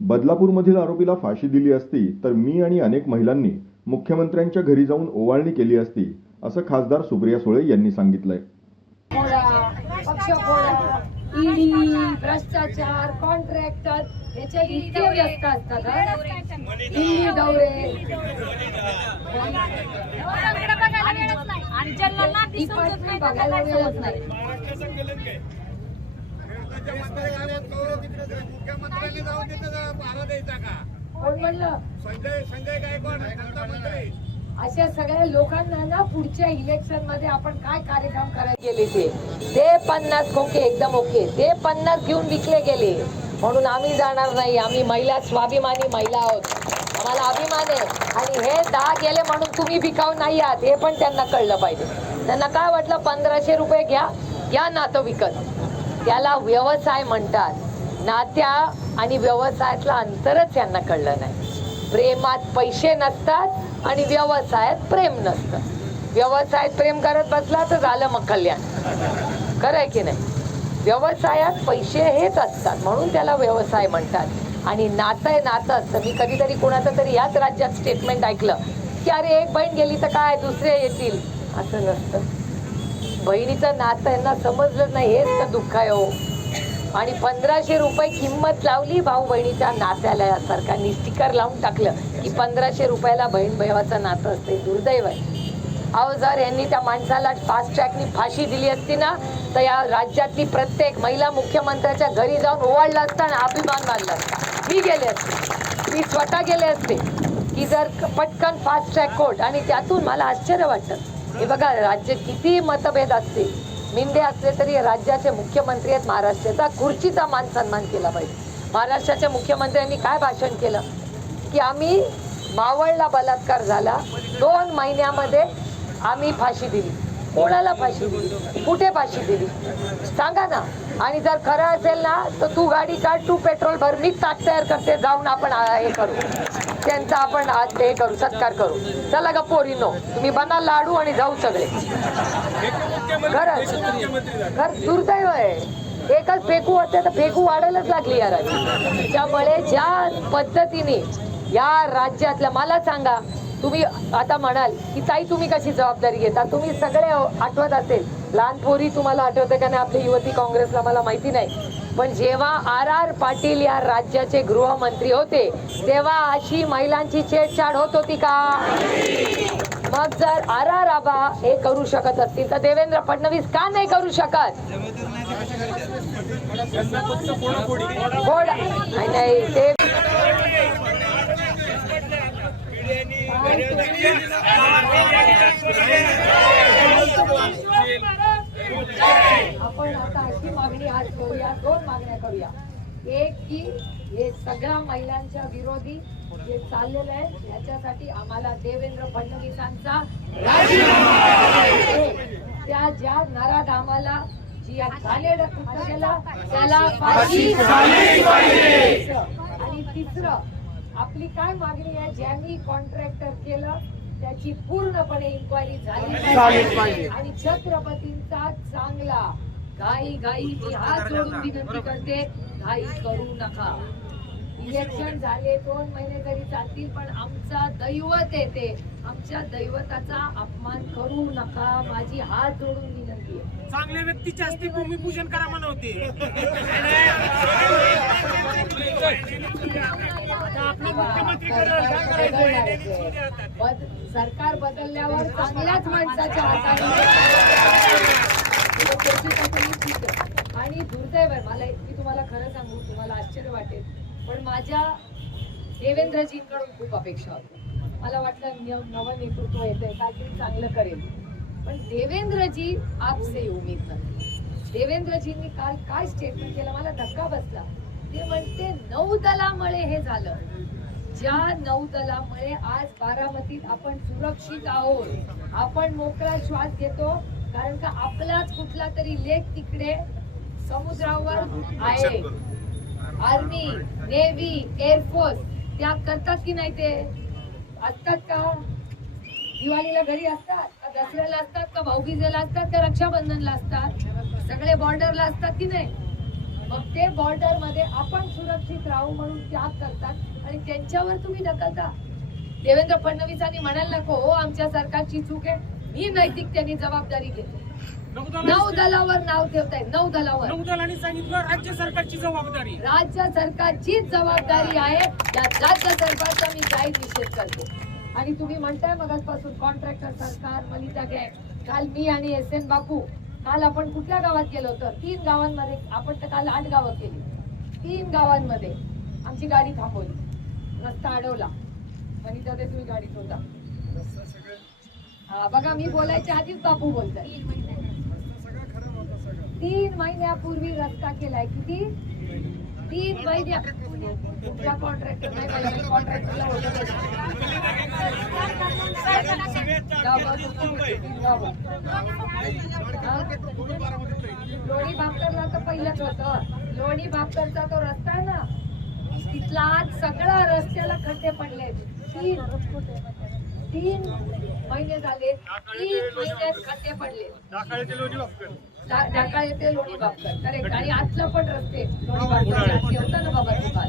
बदलापूरमधील आरोपीला फाशी दिली असती तर मी आणि अनेक महिलांनी मुख्यमंत्र्यांच्या घरी जाऊन ओवाळणी केली असती असं खासदार सुप्रिया सुळे यांनी सांगितलंय. ईडी भ्रष्टाचार कॉन्ट्रॅक्टर याच्या इतके व्यस्त असतात? ईडी दौरे. बघायला वेळच काय नाही. मुख्यमंत्र्यांनी जाऊन तिथं भाडा द्यायचा का? कोण म्हणलं? संजय संजय गायकवाड मंत्री. अशा सगळ्या लोकांना ना पुढच्या इलेक्शनमध्ये आपण काय कार्यक्रम करायला गेले ते? ते पन्नास खोके एकदम ओके. ते पन्नास घेऊन विकले गेले. म्हणून आम्ही जाणार नाही. आम्ही महिला स्वाभिमानी महिला आहोत. आम्हाला अभिमान आहे. आणि हे दहा गेले म्हणून तुम्ही विकाऊ नाही आहात. हे पण त्यांना कळलं पाहिजे. त्यांना काय वाटलं? पंधराशे रुपये घ्या. घ्या नातं विकत. त्याला व्यवसाय म्हणतात. नात्या आणि व्यवसायातलं अंतरच यांना कळलं नाही. प्रेमात पैसे नसतात आणि व्यवसायात प्रेम नसतं. व्यवसायात प्रेम करत बसला तर झालं मग कल्याण. खरं आहे की नाही? व्यवसायात पैसे हेच असतात म्हणून त्याला व्यवसाय म्हणतात. आणि नातं आहे नातं असतं. मी कधीतरी कोणाचं तरी याच राज्यात स्टेटमेंट ऐकलं की अरे एक बहीण गेली तर काय? दुसरे येतील. असं नसतं. बहिणीचं नातं यांना समजलं नाही हेच तर दुःख आहे हो. आणि पंधराशे रुपये किंमत लावली भाऊ बहिणीच्या नात्याला या सरकारने स्टिकर लावून टाकलं की पंधराशे रुपयाला बहीण भावाचं नातं असते दुर्दैव आहे. अहो जर यांनी त्या माणसाला फास्ट ट्रॅकनी फाशी दिली असती ना तर या राज्यातली प्रत्येक महिला मुख्यमंत्र्याच्या घरी जाऊन ओवाळला असता आणि अभिमान मानला असता. मी गेले असते. मी स्वतः गेले असते. की जर पटकन फास्ट ट्रॅक कोर्ट आणि त्यातून मला आश्चर्य वाटतं. हे बघा राज्य किती मतभेद असतील. मिंदे असले तरी राज्याचे मुख्यमंत्री आहेत महाराष्ट्राचा. खुर्चीचा मान सन्मान केला पाहिजे. महाराष्ट्राच्या मुख्यमंत्र्यांनी काय भाषण केलं? की आम्ही मावळला बलात्कार झाला. दोन महिन्यामध्ये आम्ही फाशी दिली. कोणाला फाशी दिली? कुठे फाशी दिली? सांगा ना. आणि जर खरं असेल ना तर तू गाडी काढ तू पेट्रोल भर मी ताक तयार करते जाऊन आपण हे करू. त्यांचा आपण आज हे करू सत्कार करू. चला ग पोरीनो तुम्ही बना लाडू आणि जाऊ सगळे. खरंच. खर दुर्दैव आहे. एकच फेकू असते तर फेकू वाढायलाच लागली या राज्यात त्यामुळे ज्या पद्धतीने या राज्यातल्या मला सांगा तुम्ही आता म्हणाल की ताई तुम्ही कशी जबाबदारी घेता? तुम्ही सगळे आठवत असेल. लहान पोरी तुम्हाला आठवते का? नाही आपली युवती काँग्रेसला मला माहिती नाही. पण जेव्हा आर आर पाटील या राज्याचे गृहमंत्री होते तेव्हा अशी महिलांची छेडछाड होत होती का? मग जर आर आर आबा हे करू शकत असतील तर देवेंद्र फडणवीस का नाही करू शकत? नाही ते आपण आता अशी मागणी आज करूया दोन मागण्या करूया एक की हे सगळ्या महिलांच्या विरोधी जे चाललेलं आहे याच्यासाठी आम्हाला देवेंद्र फडणवीसांचा. त्या ज्या जी या झालेलं कृत्य केलं त्याला. आणि तिसरं आपली काय मागणी आहे ज्यांनी कॉन्ट्रॅक्टर केलं त्याची पूर्णपणे इन्क्वायरी झाली आणि छत्रपतींचा चांगला घाई घाई मी हात जोडून विनंती करते घाई करू नका. इलेक्शन झाले दोन महिने तरी चालतील पण आमचा दैवत येते. आमच्या दैवताचा अपमान करू नका. माझी हात जोडून विनंती आहे. चांगल्या व्यक्तीच्या हस्ते भूमिपूजन करा म्हणवते. सरकार बदलल्यावर चांगल्याच माणसाच्या हाताने आणि दुर्दैव आहे मला मी तुम्हाला खरं सांगू तुम्हाला आश्चर्य वाटेल पण माझ्या देवेंद्रजींकडून खूप अपेक्षा होती. मला वाटलं नवं नेतृत्व येतंय काहीतरी चांगलं करेल. पण देवेंद्रजी आपसे उमेद नाही देवेंद्रजींनी काल काय स्टेटमेंट केलं? मला धक्का बसला. ते म्हणते नौदलामुळे हे झालं. ज्या नौदलामुळे आज बारामतीत आपण सुरक्षित आहोत. आपण मोकळा श्वास घेतो कारण का आपलाच कुठला तरी लेख तिकडे समुद्रावर आहे. आर्मी नेव्ही एअरफोर्स त्या करतात की नाही ते? असतात का? दिवाळीला घरी असतात का? दसऱ्याला असतात का? भाऊबीजेला असतात का? रक्षाबंधनला असतात? सगळे बॉर्डरला असतात की नाही? मग ते बॉर्डरमध्ये आपण सुरक्षित राहू म्हणून त्याग करतात आणि त्यांच्यावर तुम्ही ढकलता. देवेंद्र फडणवीसांनी म्हणायला नको हो आमच्या सरकारची चूक आहे. मी नैतिकतेने जबाबदारी घेतो. नऊ दलावर नाव ठेवताय नऊ दलावर. नौदलाने सांगितलं राज्य सरकारची जबाबदारी. राज्य सरकारचीच जबाबदारी आहे या राज्य सरकारचा मी जाहीर निषेध करते. आणि तुम्ही म्हणताय मगाचपासून कॉन्ट्रॅक्टर सरकार मलिता गँग काल मी आणि एस एन बापू काल आपण कुठल्या गावात गेलो होतो? तीन गावांमध्ये आपण तर काल आठ गावं केली. तीन गावांमध्ये आमची गाडी थांबवली. रस्ता अडवला. वनिता ते तुम्ही गाडीत होता हा बघा मी बोलायच्या आधीच बापू बोलताय. तीन महिन्यापूर्वी रस्ता केलाय किती? तीन महिन्या कॉन्ट्रॅक्टरला लोणी भापकरला तर पहिलंच होतं. लोणी भापकरचा तो रस्ता आहे ना तिथला आज सगळा रस्त्याला खड्डे पडले तीन. तीन महिने झाले तीन महिन्यात खड्डे पडले. ढाका येते लोणी बापकर करेक्ट आणि आतलं पण रस्ते लोणी बापकर. होता ना बाबा दुकान.